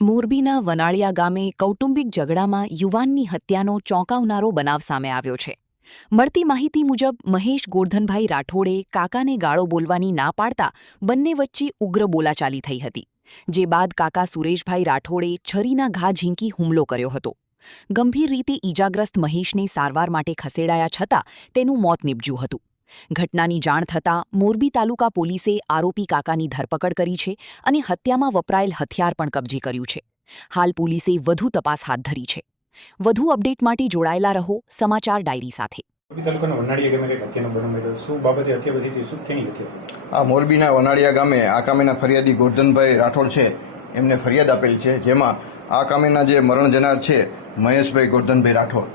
મોરબીના વનાળિયા ગામે કૌટુંબિક ઝઘડામાં યુવાનની હત્યાનો ચોંકાવનારો બનાવ સામે આવ્યો છે. મળતી માહિતી મુજબ મહેશ ગોરધનભાઈ રાઠોડે કાકાને ગાળો બોલવાની ના પાડતા બંને વચ્ચે ઉગ્ર બોલાચાલી થઈ હતી, જે બાદ કાકા સુરેશભાઈ રાઠોડે છરીના ઘા ઝીંકી હુમલો કર્યો હતો. ગંભીર રીતે ઈજાગ્રસ્ત મહેશને સારવાર માટે ખસેડાયા છતાં તેનું મોત નીપજ્યું હતું. ઘટનાની જાણ થતાં મોરબી તાલુકા પોલીસે આરોપી કાકાની ધરપકડ કરી છે અને હત્યામાં વપરાયેલ હથિયાર પણ કબજે કર્યું છે. હાલ પોલીસે વધુ તપાસ હાથ ધરી છે. વધુ અપડેટ માટે જોડાયેલા રહો સમાચાર ડાયરી સાથે. મોરબીના વનાળિયા ગામે આ કામેના ફરિયાદી ગોરધનભાઈ રાઠોડ છે, એમને ફરિયાદ આપેલ છે, જેમાં આ કામેના જે મરણ જનાર છે મહેશભાઈ ગોરધનભાઈ રાઠોડ,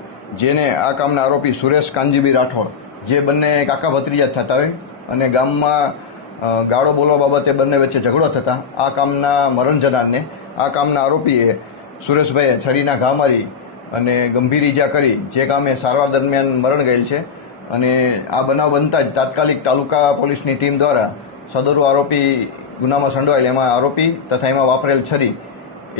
જેને આ કામના આરોપી સુરેશ કાનજીભાઈ રાઠોડ, જે બંને કાકા ભત્રીજા થતા હોય અને ગામમાં ગાળો બોલવા બાબતે બંને વચ્ચે ઝઘડો થતા આ કામના મરણ જનારને આ કામના આરોપીએ સુરેશભાઈએ છરીના ઘા મારી અને ગંભીર ઈજા કરી, જે કામે સારવાર દરમિયાન મરણ ગયેલ છે. અને આ બનાવ બનતા જ તાત્કાલિક તાલુકા પોલીસની ટીમ દ્વારા સદરુ આરોપી ગુનામાં સંડોવાયેલ એમાં આરોપી તથા એમાં વાપરેલ છરી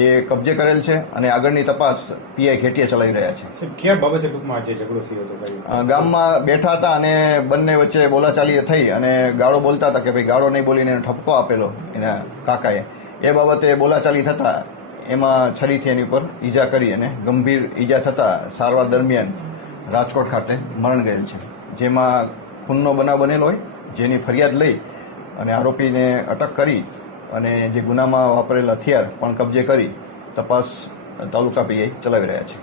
એ કબજે કરેલ છે અને આગળની તપાસ પીઆઈ ઘેટિયા ચલાવી રહ્યા છે. કયા બાબતે ટૂંકમાં જે ઝઘડો થયો હતો? ગામમાં બેઠા હતા અને બંને વચ્ચે બોલાચાલી થઈ અને ગાળો બોલતા હતા કે ભાઈ ગાળો નહીં બોલીને ઠપકો આપેલો એના કાકાએ. એ બાબતે બોલાચાલી થતાં એમાં છરીથી એની ઉપર ઈજા કરી અને ગંભીર ઈજા થતાં સારવાર દરમિયાન રાજકોટ ખાતે મરણ ગયેલ છે. જેમાં ખૂનનો બનાવ બનેલો હોય, જેની ફરિયાદ લઈ અને આરોપીને અટક કરી અને જે ગુનામાં વાપરેલ હથિયાર પણ કબજે કરી તપાસ તાલુકા પીઆઈ ચલાવી રહ્યા છે.